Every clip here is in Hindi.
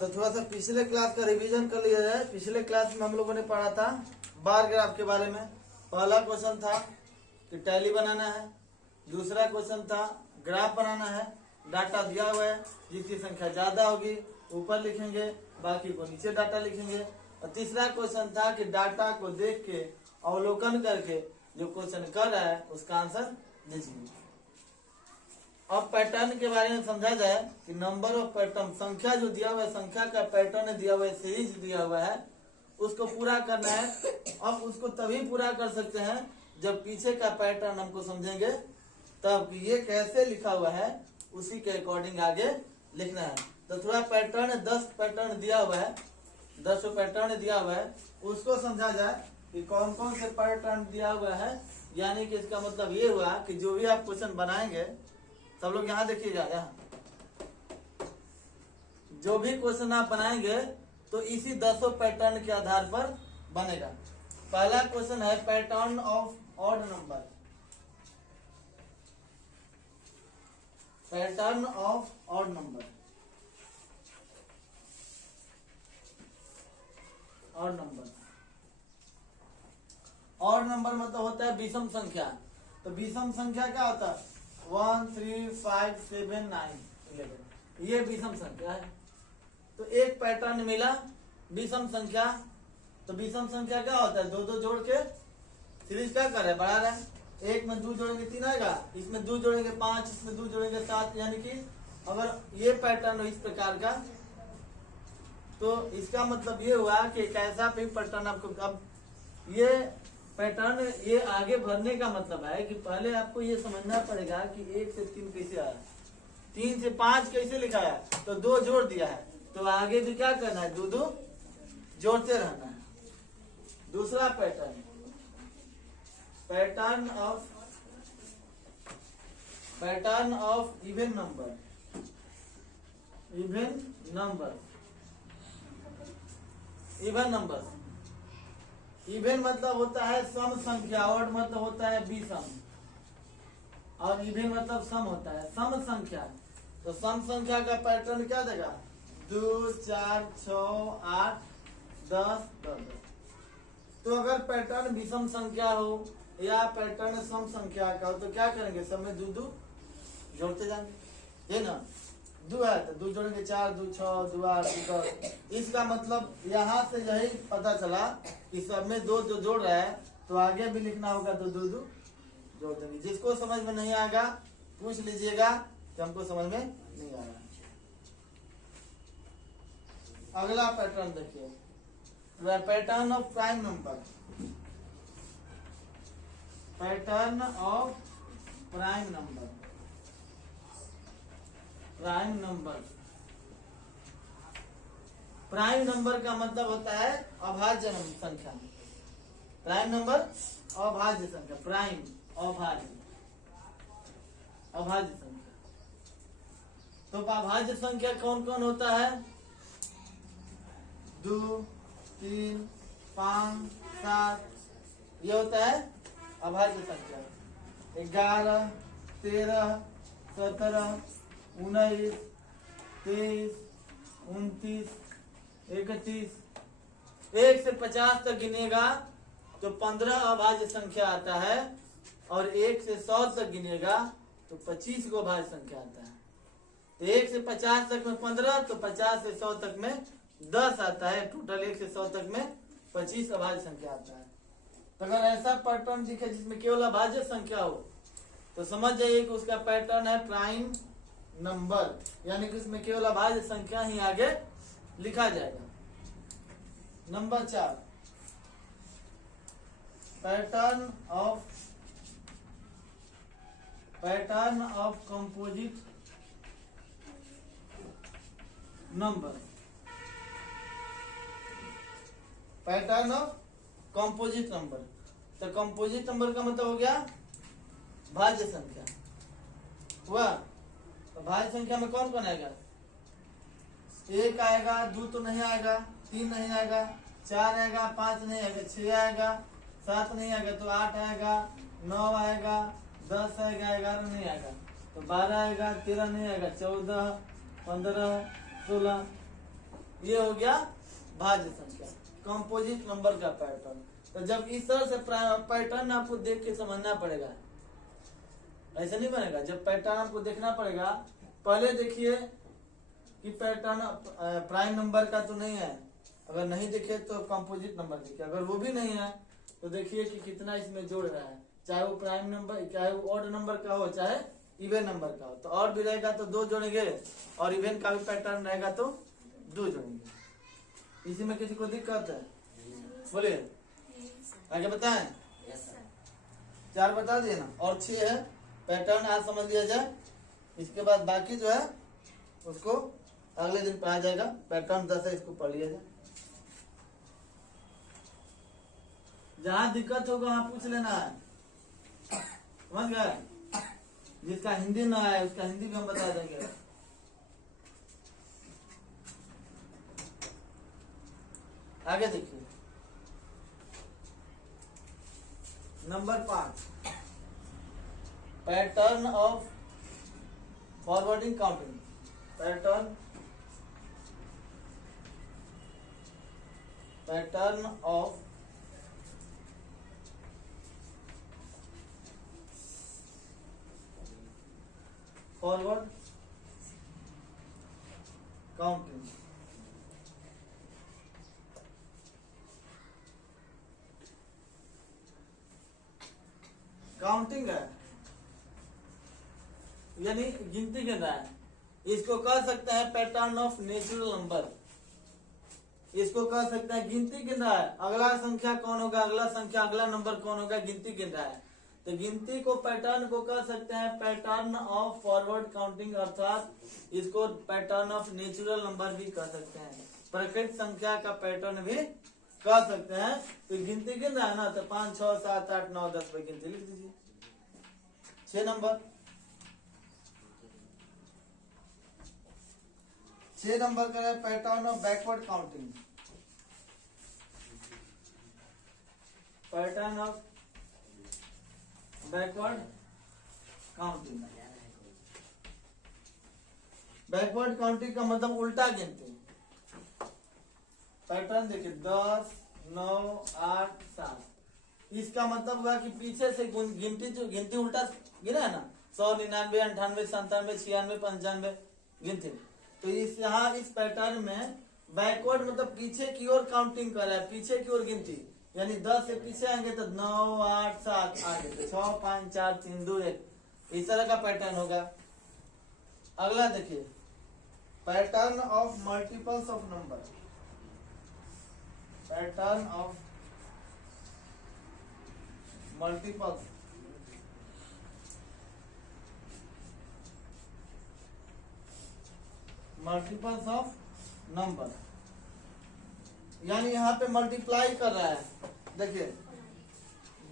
तो थोड़ा सा पिछले क्लास का रिवीजन कर लिया जाए। पिछले क्लास में हम लोगों ने पढ़ा था बार ग्राफ के बारे में। पहला क्वेश्चन था कि टैली बनाना है, दूसरा क्वेश्चन था ग्राफ बनाना है, डाटा दिया हुआ है, जिसकी संख्या ज्यादा होगी ऊपर लिखेंगे, बाकी को नीचे डाटा लिखेंगे। और तीसरा क्वेश्चन था कि डाटा को देख के अवलोकन करके जो क्वेश्चन कर रहा है उसका आंसर लीजिए। अब पैटर्न के बारे में समझा जाए कि नंबर ऑफ पैटर्न, संख्या जो दिया हुआ है, संख्या का पैटर्न दिया हुआ है, सीरीज दिया हुआ है, उसको पूरा करना है। अब उसको तभी पूरा कर सकते हैं जब पीछे का पैटर्न हमको समझेंगे, तब कि ये कैसे लिखा हुआ है उसी के अकॉर्डिंग आगे लिखना है। तो थोड़ा पैटर्न 10 पैटर्न दिया हुआ है, 10 पैटर्न दिया हुआ है, उसको समझा जाए कि कौन कौन से पैटर्न दिया हुआ है। यानी कि इसका मतलब ये हुआ कि जो भी आप क्वेश्चन बनाएंगे, सब लोग यहाँ देखिएगा, यहाँ जो भी क्वेश्चन आप बनाएंगे तो इसी 10 पैटर्न के आधार पर बनेगा। पहला क्वेश्चन है pattern of odd number, pattern of odd number, odd number. Odd number मतलब होता है विषम संख्या। तो विषम संख्या क्या होता है? 1 3 5 7 9 11, ये विषम संख्या है। तो एक पैटर्न मिला विषम संख्या। तो विषम संख्या क्या होता है? 2 जोड़ के सीरीज क्या कर रहे हैं, बढ़ा रहे हैं। एक में 2 जोड़ेंगे 3 आएगा, इसमें 2 जोड़ेंगे 5, इसमें 2 जोड़ेंगे 7। यानी कि अगर ये पैटर्न हो इस प्रकार का, तो इसका मतलब ये हुआ कि एक ऐसा भी पैटर्न आपको, अब ये पैटर्न ये आगे बढ़ने का मतलब है कि पहले आपको ये समझना पड़ेगा कि 1 से 3 कैसे आया, 3 से 5 कैसे लिखा है। तो 2 जोड़ दिया है, तो आगे भी क्या करना है, 2 जोड़ते रहना है। दूसरा pattern, pattern of even number, even number, even number. Even मतलब होता है सम संख्या, ऑड मतलब होता है विषम, और इवन मतलब सम होता है, सम संख्या। तो सम संख्या का पैटर्न क्या देगा? 2 4 6 8 10 10। तो अगर पैटर्न विषम संख्या हो या पैटर्न सम संख्या का हो तो क्या करेंगे? सब में 2 जोड़ते जाएंगे, है ना। 2 है तो 2 जोड़ेंगे 4, 2 6, 2 8, 2 10। इसका मतलब यहाँ से यही पता चला कि सब में 2 जोड़ रहा है, तो आगे भी लिखना होगा तो 2 जोड़ देंगे। जिसको समझ में नहीं आएगा पूछ लीजिएगा कि हमको समझ में नहीं आ रहा। अगला पैटर्न देखिए, pattern of prime number, pattern of prime number, prime number. Prime number का मतलब होता है अभाज्य संख्या। प्राइम नंबर अभाज्य संख्या, प्राइम अभाज्य, अभाज्य संख्या। तो अभाज्य संख्या कौन कौन होता है? 2 3 5 7, ये होता है अभाज्य संख्या। 11 13 17 19 23 29 31, 1 से 50 तक गिनेगा तो 15 अभाज्य संख्या आता है, और 1 से 100 तक गिनेगा तो 25 को अभाज्य संख्या आता है। तो 1 से 50 तक में 15, तो 50 से 100 तक में 10 आता है। टोटल 1 से 100 तक में 25 अभाज्य संख्या आता है। तो अगर ऐसा पैटर्न दिखे जिसमें केवल अभाज्य संख्या हो तो समझ जाइए कि उसका पैटर्न है प्राइम नंबर, यानी कि उसमें केवल अभाज्य संख्या ही आगे लिखा जाएगा। Number 4, pattern of composite number, pattern of composite number. तो कंपोजिट नंबर का मतलब हो गया भाज्य संख्या हुआ। तो भाज्य संख्या में कौन कौन आएगा? 1 आएगा, 2 तो नहीं आएगा, 3 नहीं आएगा, 4 आएगा, 5 नहीं आएगा, 6 आएगा, 7 नहीं आएगा, तो 8 आएगा, 9 आएगा, 10 आएगा, 11 नहीं आएगा, तो 12 आएगा, 13 नहीं आएगा, 14 15 16 ये हो गया भाज्य संख्या, कंपोजिट नंबर का पैटर्न। तो जब इस तरह से पैटर्न आपको देख के समझना पड़ेगा, ऐसे नहीं बनेगा। जब पैटर्न आपको देखना पड़ेगा, पहले देखिए कि पैटर्न प्राइम नंबर का तो नहीं है, अगर नहीं देखे तो कंपोजिट नंबर देखिए, अगर वो भी नहीं है तो देखिए कि कितना इसमें जोड़ रहा है, चाहे वो प्राइम नंबर, चाहे वो ऑड नंबर का हो, चाहे इवन नंबर का हो। तो ऑड भी रहेगा तो 2 जोड़ेंगे, और इवन का भी पैटर्न रहेगा तो 2 जोड़ेंगे। इसी में किसी को दिक्कत है? बोलिए, आगे बताएं। 4 बता दिए ना, और 6 है पैटर्न, आज समझ लिया जाए। इसके बाद बाकी जो है उसको अगले दिन पढ़ा जाएगा। पैटर्न 10 है, इसको पढ़ लिया जाए। जहां दिक्कत होगा वहां पूछ लेना है, समझ गए? जिसका हिंदी ना है उसका हिंदी भी हम बता देंगे। आगे देखिए, number 5, pattern of forwarding counting. Pattern of forward counting. Counting है यानी गिनती गिनना है। इसको कह सकते हैं पैटर्न ऑफ नेचुरल नंबर, इसको कह सकते हैं गिनती गिन रहा है। अगला संख्या कौन होगा, अगला संख्या, अगला नंबर कौन होगा, गिनती गिन रहा है। तो गिनती को, पैटर्न को कह सकते हैं पैटर्न ऑफ फॉरवर्ड काउंटिंग, अर्थात इसको पैटर्न ऑफ नेचुरल नंबर भी कह सकते हैं, प्रकृत संख्या का पैटर्न भी कह सकते हैं। तो गिनती गिन रहा है ना, तो 5, 6, 7, 8, 9, 10 पे गिनती लिख दीजिए। 6 नंबर, 6 नंबर का है pattern of backward counting. Pattern of backward counting. Backward counting का मतलब उल्टा गिनती। पैटर्न देखिए, 10, 9, 8, 7। इसका मतलब हुआ कि पीछे से गिनती, जो गिनती उल्टा गिना है ना, 100, 99, 98, 97, 96, 95 गिनती। तो इस यहाँ इस पैटर्न में बैकवर्ड मतलब पीछे की ओर काउंटिंग कर रहा है, पीछे की ओर गिनती। यानी 10 से पीछे आएंगे तो 9, 8, 7 आगे, तो 6, 5, 4, 3, 2, 1, इस तरह का पैटर्न होगा। अगला देखिए, pattern of multiples of number. Pattern of multiples, multiples of number, यानी यहाँ पे मल्टीप्लाई कर रहा है। देखिए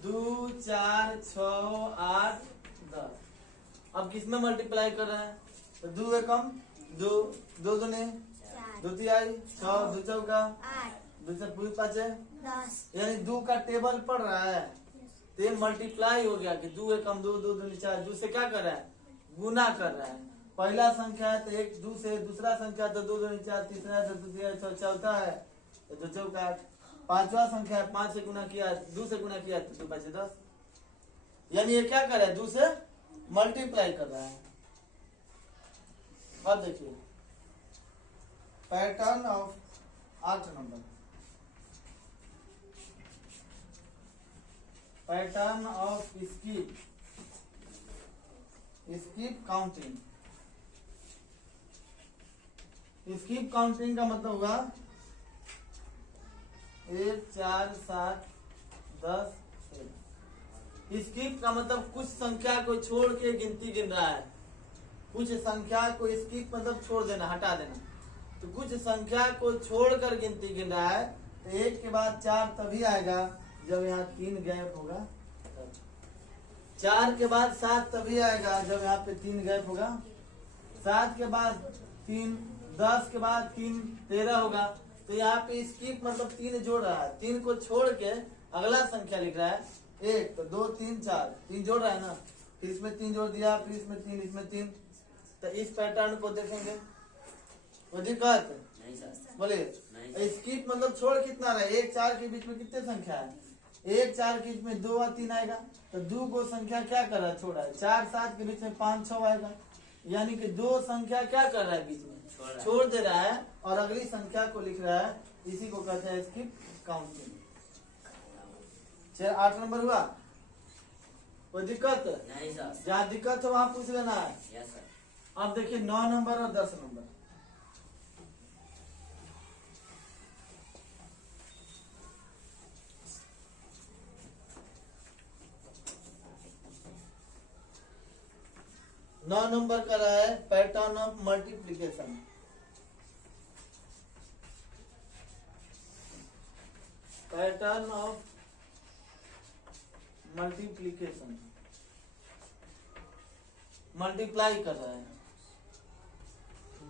2, 4, 6, 8, 10। अब किस में मल्टीप्लाई कर रहा है? तो 2 एकम 2, 2 दूनी 2 तिहाई 6, 2 चौका 2 से पूरी 5 है 10, यानी 2 का टेबल पढ़ रहा है। तो ये मल्टीप्लाई हो गया कि 2 एकम 2, 2 दूनी 4, 2 से क्या कर रहा है? गुना कर रहा है। पहला संख्या है तो 1 2 से, दूसरा संख्या तो 2 दूनी 4, तीसरा है तो 2 तिहाई 6, चौथा है तो 2 चौका 8, पांचवा संख्या है 5 से गुना किया, 2 से गुना किया तो 2 बचे 10। यानी ये क्या कर रहा है? 2 से मल्टीप्लाई कर रहा है। अब देखिए pattern of 8 number, pattern of skip counting. Skip counting का मतलब होगा 1, 4, 7, 10, 1। स्कीप का मतलब कुछ संख्या को छोड़ के गिनती गिन रहा है। कुछ संख्या को स्कीप मतलब छोड़ देना, हटा देना। तो कुछ संख्या को छोड़कर गिनती गिन रहा है। तो 1 के बाद 4 तभी आएगा जब यहाँ 3 गैप होगा। 4 के बाद 7 तभी आएगा जब यहाँ पे 3 गैप होगा। 7 के बाद 3, 10 के बाद 3, 13 होगा। तो यहाँ पे स्कीप मतलब 3 जोड़ रहा है, 3 को छोड़ के अगला संख्या लिख रहा है। 1 तो 2, 3, 4, 3 जोड़ रहा है ना, फिर इसमें 3 जोड़ दिया, फिर इसमें 3, इसमें 3। तो इस पैटर्न को देखेंगे, कोई दिक्कत नहीं सर। बोलिए। नहीं। स्किप मतलब छोड़ कितना रहे, 1 4 के बीच में कितने संख्या है, 1 4 के बीच में 2 और 3 आएगा, तो 2 को संख्या क्या कर रहा है, छोड़ा है। 4 7 के बीच में 5 6 आएगा, यानी कि 2 संख्या क्या कर रहा है, बीच में छोड़ दे रहा है और अगली संख्या को लिख रहा है, इसी को कहते हैं स्किप काउंटिंग। 8 नंबर हुआ, कोई दिक्कत नहीं सर। जहाँ दिक्कत हो वहाँ पूछ लेना है। Yes sir. अब देखिए 9 नंबर और 10 नंबर। नौ नंबर का रहा है pattern of multiplication. Pattern of multiplication, multiply कर रहा है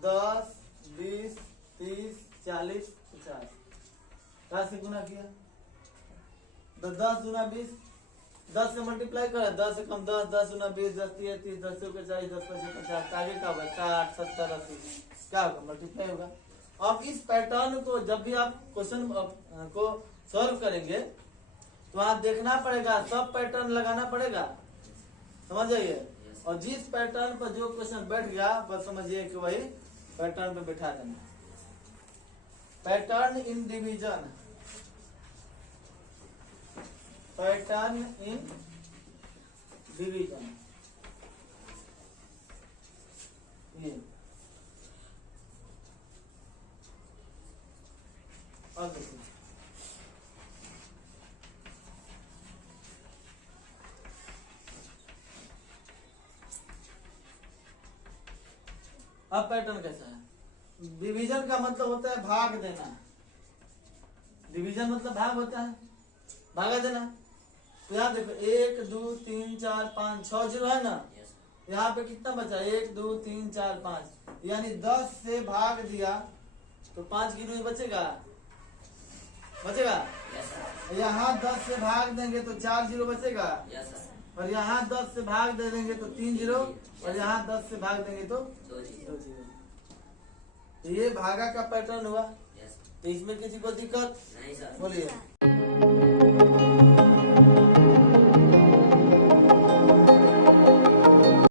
10 20 30 40 50, क्या से गुना किया, 10 गुना 20, 10 से मल्टीप्लाई कर, 10 से कम 10, 10 गुना 20, 10 30 30, 10 के 40, 10 25 50, आगे का होगा 60 70 80, क्या होगा, मल्टीप्लाई होगा। अब इस पैटर्न को जब भी आप क्वेश्चन को सॉल्व करेंगे तो आप देखना पड़ेगा, सब पैटर्न लगाना पड़ेगा, समझ जाइए। और जिस पैटर्न पर जो क्वेश्चन बैठ गया बस समझिए कि वही पैटर्न पे बैठा देना। Pattern in division, pattern in division, ये अब देखिए अब पैटर्न कैसा है। डिवीजन का मतलब होता है भाग देना, डिवीजन मतलब भाग होता है, भागा देना। तो यहाँ देखो 1 2 3 4 5 6 जीरो है ना, यहाँ पे कितना बचा, 1 2 3 4 5, यानी 10 से भाग दिया तो 5 गिरो ही बचेगा, बचेगा। यहाँ 10 से भाग देंगे तो 4 जीरो बचेगा, और यहाँ 10 से भाग दे देंगे तो 3 जीरो, और यहाँ 10 से भाग देंगे तो 2 जीरो। ये भागा का पैटर्न हुआ, तो इसमें किसी को दिक्कत नहीं सर। बोलिए।